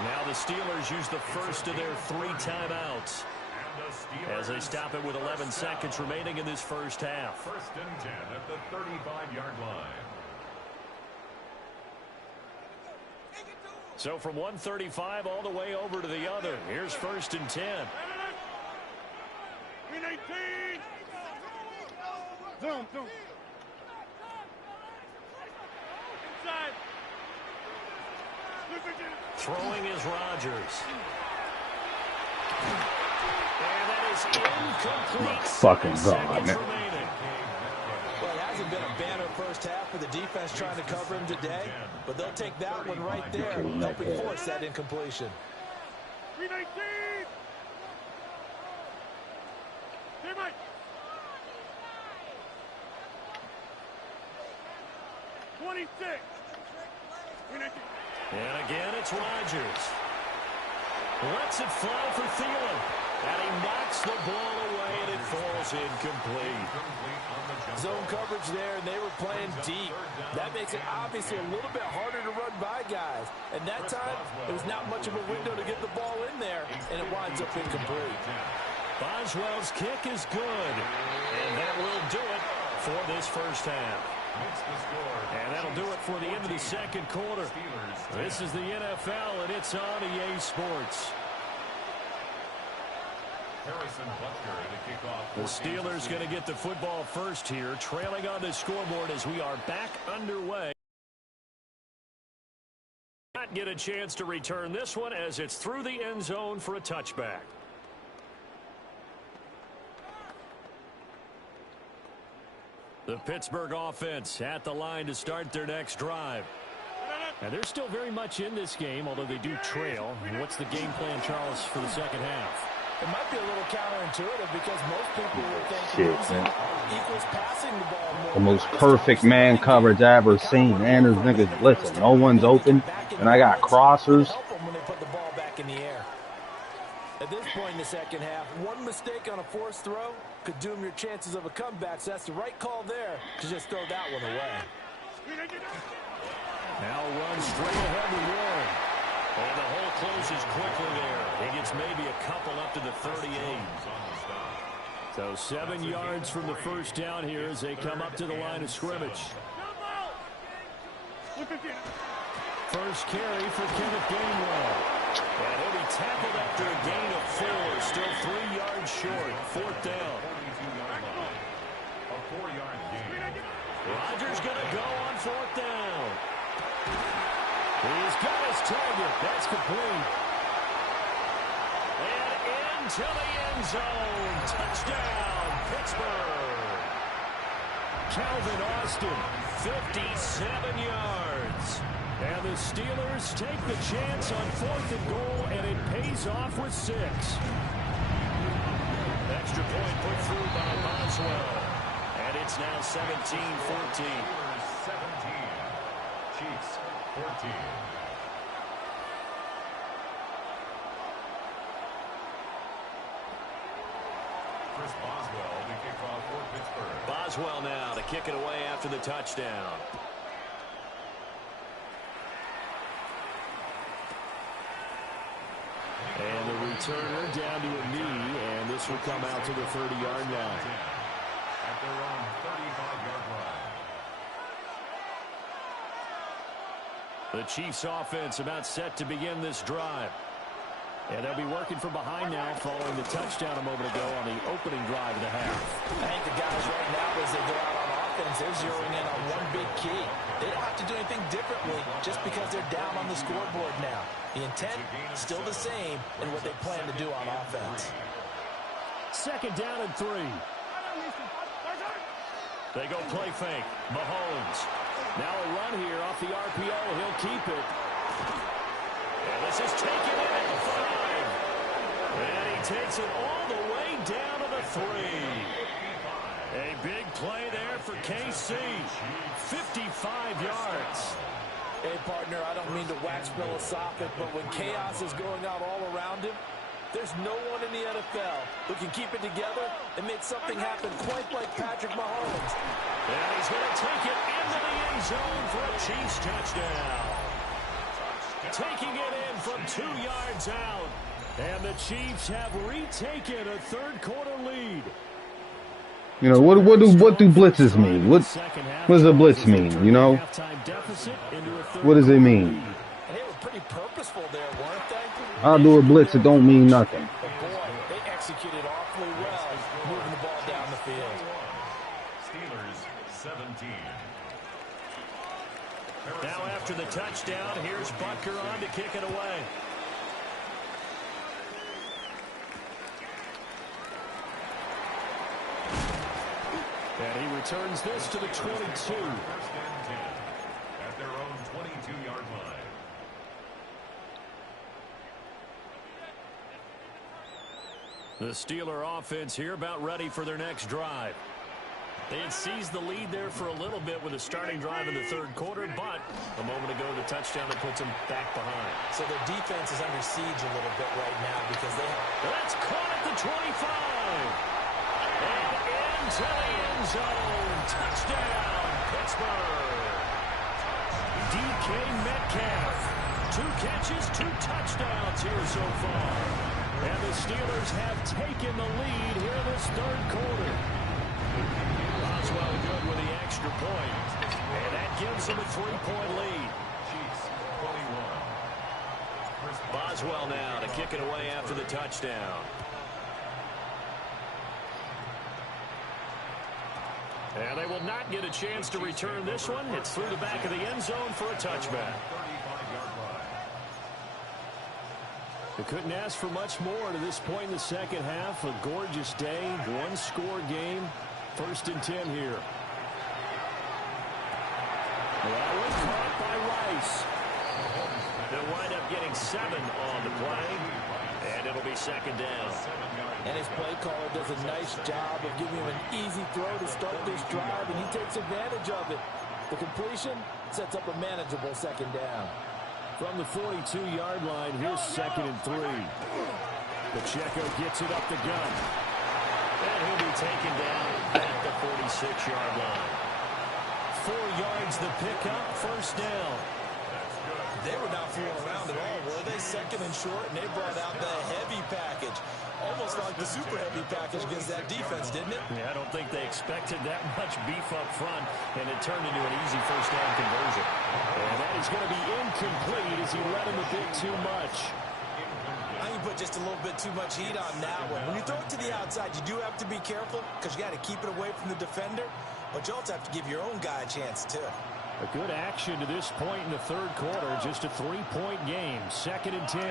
Now the Steelers use the first of their 3 timeouts as they stop it with 11 seconds remaining in this first half. First and 10 at the 35-yard line. So from 135 all the way over to the other. Here's first and 10. Zoom. Inside. Throwing is Rodgers. And that is incomplete. Fucking God, man. Well, it hasn't been a banner first half for the defense trying to cover him today, but they'll take that one right there, helping force that incompletion. 319. 26. And again, it's Rodgers. Lets it fly for Thielen. And he knocks the ball away, and it falls incomplete. Zone coverage there, and they were playing deep. That makes it obviously a little bit harder to run by guys. And that time, it was not much of a window to get the ball in there, and it winds up incomplete. Boswell's kick is good. And that will do it for this first half. And that'll do it for the end of the second quarter. This is the NFL, and it's on EA Sports. The Steelers going to get the football first here, trailing on the scoreboard as we are back underway. Not get a chance to return this one as it's through the end zone for a touchback. The Pittsburgh offense at the line to start their next drive. And they're still very much in this game, although they do trail. And what's the game plan, Charles, for the second half? It might be a little counterintuitive because most people would think losing equals passing the ball more. The most perfect man coverage I ever seen. And this niggas, listen, no one's open, and I got crossers. Help them when they put the ball back in the air. At this point in the second half, one mistake on a forced throw could doom your chances of a comeback. So that's the right call there to just throw that one away. Now run straight ahead with Warren. And the hole closes quickly there. He gets maybe a couple up to the 38. So 7 yards from the first down here as they come up to the line of scrimmage. First carry for Kenneth Gainwell. And he'll be tackled after a gain of 4. Still 3 yards short. Fourth down. A 4-yard gain. Rodgers going to go on fourth down. He's got his target. That's complete. And into the end zone. Touchdown, Pittsburgh. Calvin Austin, 57 yards. And the Steelers take the chance on 4th and goal, and it pays off with 6. Extra point put through by Boswell. And it's now 17-14. 17. Chiefs 14. Chris Boswell to kick off for Pittsburgh. Boswell now to kick it away after the touchdown. And the returner down to a knee, and this will come out to the 30-yard line. At their own 35-yard line. The Chiefs offense about set to begin this drive. And they'll be working from behind now following the touchdown a moment ago on the opening drive of the half. I think the guys right now, as they go out on offense, they're zeroing in on one big key. They don't have to do anything differently just because they're down on the scoreboard now. The intent still the same in what they plan to do on offense. Second down and 3. They go play fake. Mahomes. Now a run here off the RPO. He'll keep it. And this is taken in at the 5. And he takes it all the way down to the 3. A big play there for KC. 55 yards. Hey, partner, I don't mean to wax philosophic, but when chaos is going on all around him, There's no one in the NFL who can keep it together and make something happen quite like Patrick Mahomes. And he's going to take it into the end zone for a Chiefs touchdown. Taking it in from 2 yards out. And the Chiefs have retaken a third-quarter lead. You know, what do blitzes mean? What does a blitz mean, you know? What does it mean? They were pretty purposeful there, weren't they? I'll do a blitz, it don't mean nothing. But boy, they executed awfully well moving the ball down the field. Steelers 17. Now after the touchdown, here's Butker on to kick it away. And he returns this to the 22. First and 10 at their own 22-yard line. The Steeler offense here about ready for their next drive. They had seized the lead there for a little bit with a starting drive in the third quarter, but a moment ago the touchdown that puts them back behind. So their defense is under siege a little bit right now because they have... That's caught at the 25. And into the end zone. Touchdown, Pittsburgh. DK Metcalf. 2 catches, 2 touchdowns here so far. And the Steelers have taken the lead here in this third quarter. Boswell good with the extra point. And that gives them a 3-point lead. Chiefs 21. Boswell now to kick it away after the touchdown. And they will not get a chance to return this one. It's through the back of the end zone for a touchback. 35-yard line. They couldn't ask for much more to this point in the second half. A gorgeous day, 1-score game. First and 10 here. That was caught by Rice. They'll wind up getting 7 on the play. And it'll be second down. And his play caller does a nice job of giving him an easy throw to start this drive, and he takes advantage of it. The completion sets up a manageable second down. From the 42-yard line, here's second and 3. Pacheco gets it up the gut. And he'll be taken down at the 46-yard line. 4 yards the pickup, first down. They were not fooling around at all, were they? Second and short, and they brought out the heavy package. Almost like the super heavy package against that defense, didn't it? Yeah, I don't think they expected that much beef up front, and it turned into an easy first down conversion. And that is going to be incomplete as he let him a bit too much. I think you put just a little bit too much heat on that one. When you throw it to the outside, you do have to be careful because you got to keep it away from the defender, but you also have to give your own guy a chance, too. A good action to this point in the third quarter. Just a 3-point game. Second and 10.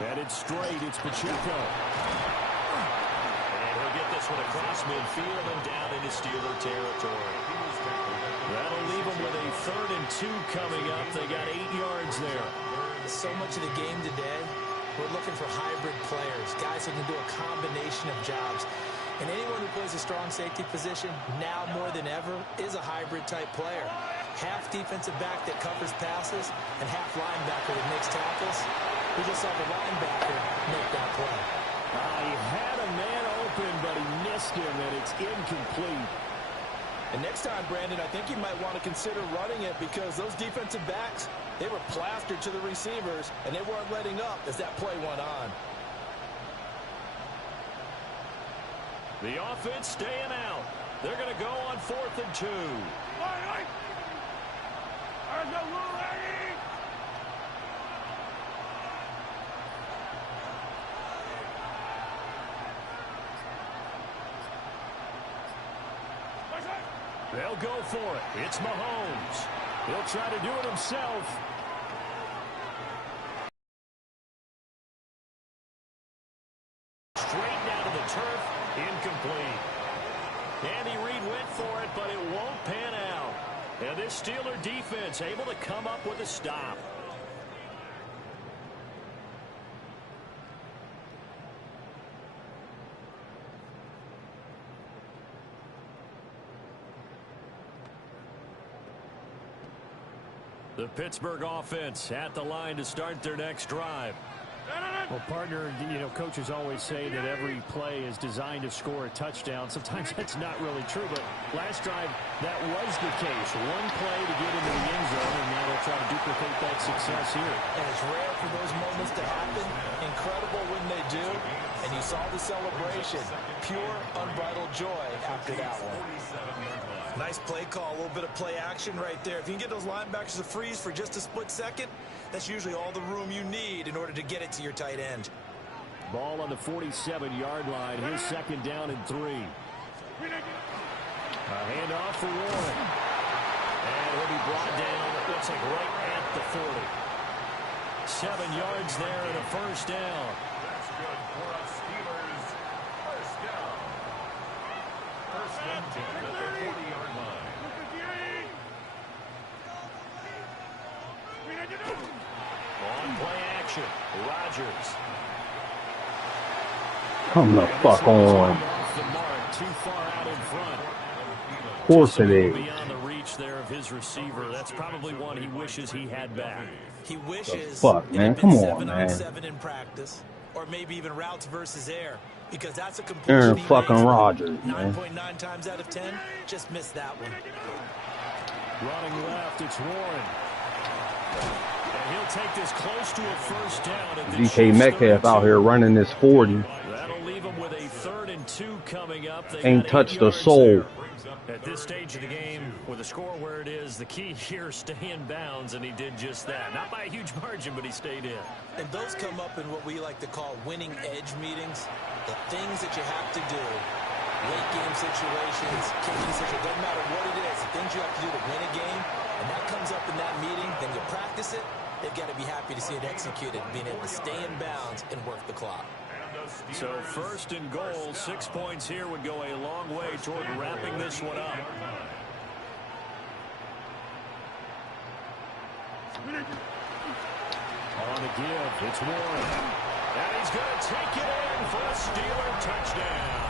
Headed straight. It's Pacheco. And he'll get this one across midfield and down into Steeler territory. That'll leave them with a 3rd and 2 coming up. They got 8 yards there. So much of the game today, we're looking for hybrid players, guys who can do a combination of jobs. And anyone who plays a strong safety position, now more than ever, is a hybrid-type player. Half defensive back that covers passes, and half linebacker that makes tackles. We just saw the linebacker make that play. He had a man open, but he missed him, and it's incomplete. And next time, Brandon, I think you might want to consider running it because those defensive backs, they were plastered to the receivers, and they weren't letting up as that play went on. The offense staying out. They're going to go on 4th and 2. They'll go for it. It's Mahomes. He'll try to do it himself. Straight down to the turf. Incomplete. Andy Reid went for it, but it won't pan out. And this Steeler defense able to come up with a stop. The Pittsburgh offense at the line to start their next drive. Well, partner, you know, coaches always say that every play is designed to score a touchdown. Sometimes that's not really true, but last drive, that was the case. One play to get into the end zone, and now they'll try to duplicate that success here. And it's rare for those moments to happen. Incredible when they do. And you saw the celebration. Pure, unbridled joy after that one. Nice play call, a little bit of play action right there. If you can get those linebackers to freeze for just a split second, that's usually all the room you need in order to get it to your tight end. Ball on the 47-yard line. Here's second down and 3. A handoff for Warren. And he'll be brought down, it looks like right at the 40. 7 yards there and a first down. That's good for us Steelers. First down. First and 10 at the 40-yard line. On play action, Rodgers. Come the fuck on. Off the mark, too far out in front. Of course it is. Beyond the reach there of his receiver. That's probably one he wishes he had back. He wishes fuck, it man? had been Come on, 7 man. 7 in practice, or maybe even routes versus air, because that's a Aaron completion he fucking makes Rodgers, man. 9.9 times out of 10. Just missed that one. Running left, it's Warren. And he'll take this close to a first down. At the DK Chiefs' Metcalf out 32. here running this 40. That'll leave him with a 3rd and 2 coming up. They Ain't got 8 touched a yards soul. there. At this stage of the game, with the score where it is, the key here, stay in bounds, and he did just that. Not by a huge margin, but he stayed in. And those come up in what we like to call winning edge meetings. The things that you have to do, late game situations, kicking situations, doesn't matter what it is, the things you have to do to win a game, and that comes up in that meeting, then you practice it, they've got to be happy to see it executed, being able to stay in bounds and work the clock. So 1st and goal, 6 points here would go a long way toward wrapping this one up. On the give, it's Warren. And he's going to take it in for a Steeler touchdown.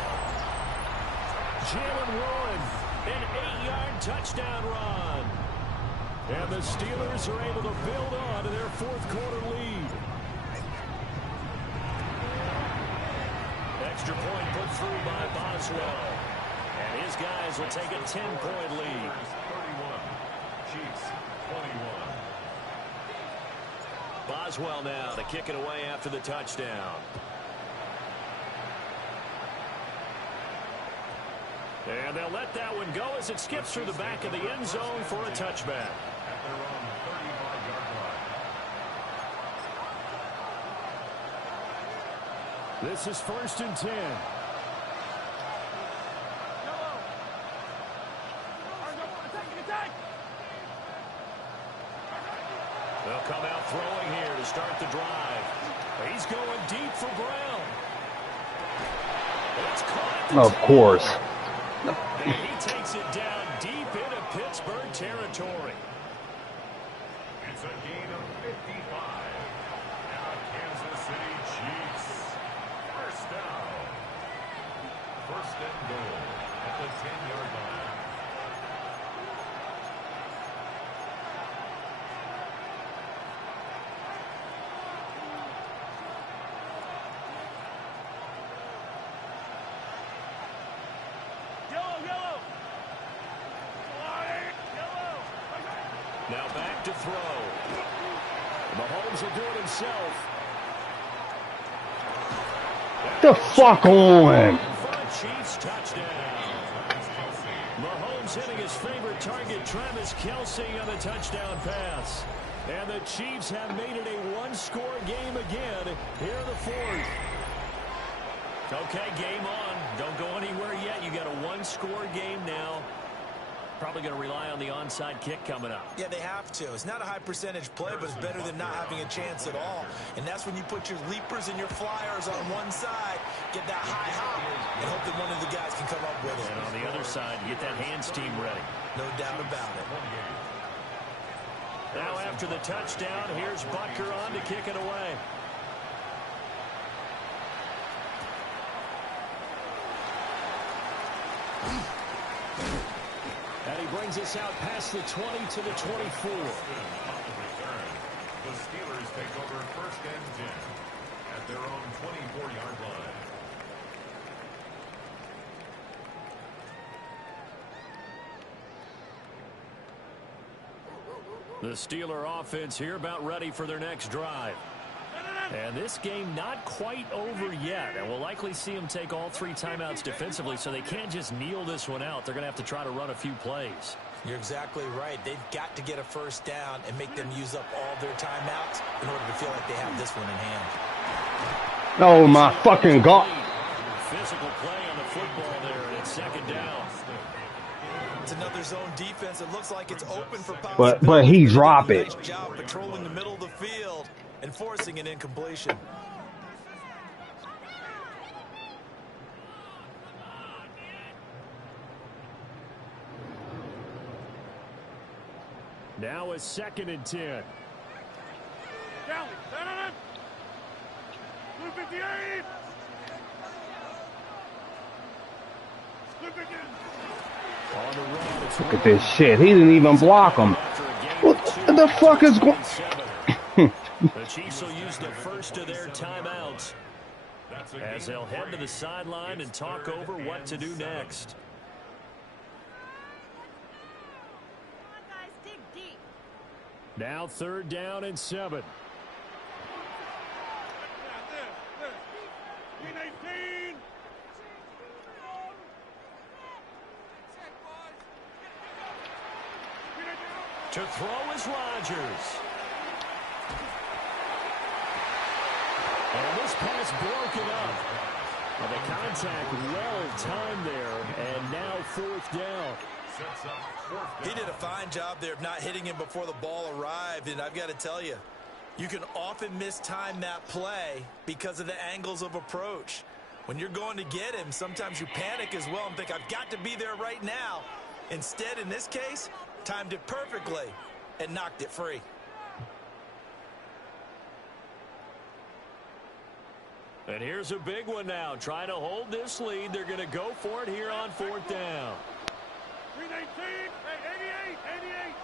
Jalen Warren, an 8-yard touchdown run. And the Steelers are able to build on to their 4th quarter lead. Extra point put through by Boswell. And his guys will take a 10-point lead. 31. Chiefs 21. Boswell now to kick it away after the touchdown. And they'll let that one go as it skips through the back of the end zone for a touchback. At their own 35-yard line. This is 1st and 10. They'll come out throwing here to start the drive. He's going deep for Brown. It's caught at the Of course. And he takes it down deep into Pittsburgh territory. It's a gain of 55. Now Kansas City Chiefs. First down. 1st and goal at the 10-yard line. Now back to throw. Mahomes will do it himself. The fuck on. For a Chiefs touchdown. Mahomes hitting his favorite target, Travis Kelce, on the touchdown pass. And the Chiefs have made it a one-score game again here in the 4th. Okay, game on. Don't go anywhere yet. You got a one-score game now. Probably going to rely on the onside kick coming up. Yeah, they have to. It's not a high percentage play, but it's better than not having a chance at all. And that's when you put your leapers and your flyers on one side, get that high hop, and hope that one of the guys can come up with it. And on the other side, you get that hands team ready. No doubt about it. Now after the touchdown, here's Butker on to kick it away. And he brings us out past the 20 to the 24. The Steelers take over first and 10 at their own 24-yard line. The Steeler offense here about ready for their next drive. And this game not quite over yet. And we'll likely see them take all 3 timeouts defensively, so they can't just kneel this one out. They're going to have to try to run a few plays. You're exactly right. They've got to get a first down and make them use up all their timeouts in order to feel like they have this one in hand. Oh, my fucking God. Physical play on the football there, and it's second down. It's another zone defense. It looks like it's open for But he drop it. Nice job patrolling the middle of the field and forcing an incompletion. Now a 2nd and 10. Down. Blue 58. Blue 58. On the run, it's Look at this shit. He didn't even block him. What the fuck is going? The Chiefs will use the first of their timeouts as they'll head to the sideline and talk over what to do next. now 3rd down and 7. To throw is Rodgers. And this pass broken up. Well, the contact well timed there, and now 4th down. He did a fine job there of not hitting him before the ball arrived, and I've got to tell you, you can often mistime that play because of the angles of approach. When you're going to get him, sometimes you panic as well and think, I've got to be there right now. Instead, in this case, timed it perfectly and knocked it free. And here's a big one now. Trying to hold this lead. They're going to go for it here on 4th down. 319, 88, 88,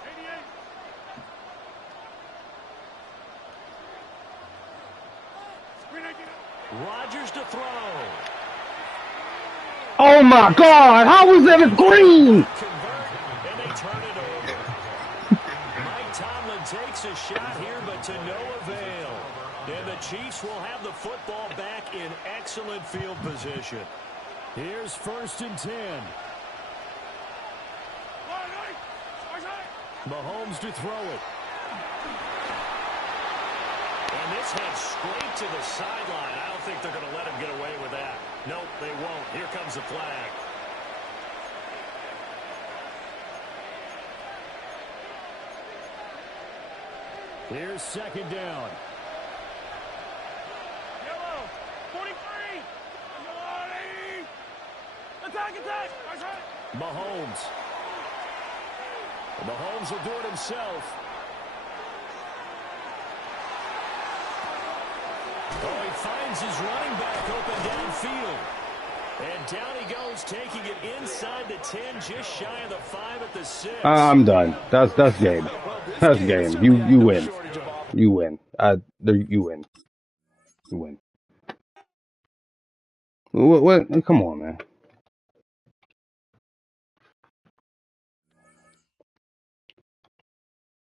88. Rodgers to throw. Oh my God! How was that a green? And they turn it over. Mike Tomlin takes a shot here, but to no avail. And the Chiefs will have the football back in excellent field position. Here's 1st and 10. Mahomes to throw it. And this heads straight to the sideline. I don't think they're going to let him get away with that. Nope, they won't. Here comes the flag. Here's 2nd down. Yellow, 43. Attack. Mahomes. Mahomes will do it himself. Oh, he finds his running back open downfield. And down he goes, taking it inside the 10, just shy of the 5 at the 6. I'm done. That's game. That's game. You win. You win. You win. You win. What? Come on, man.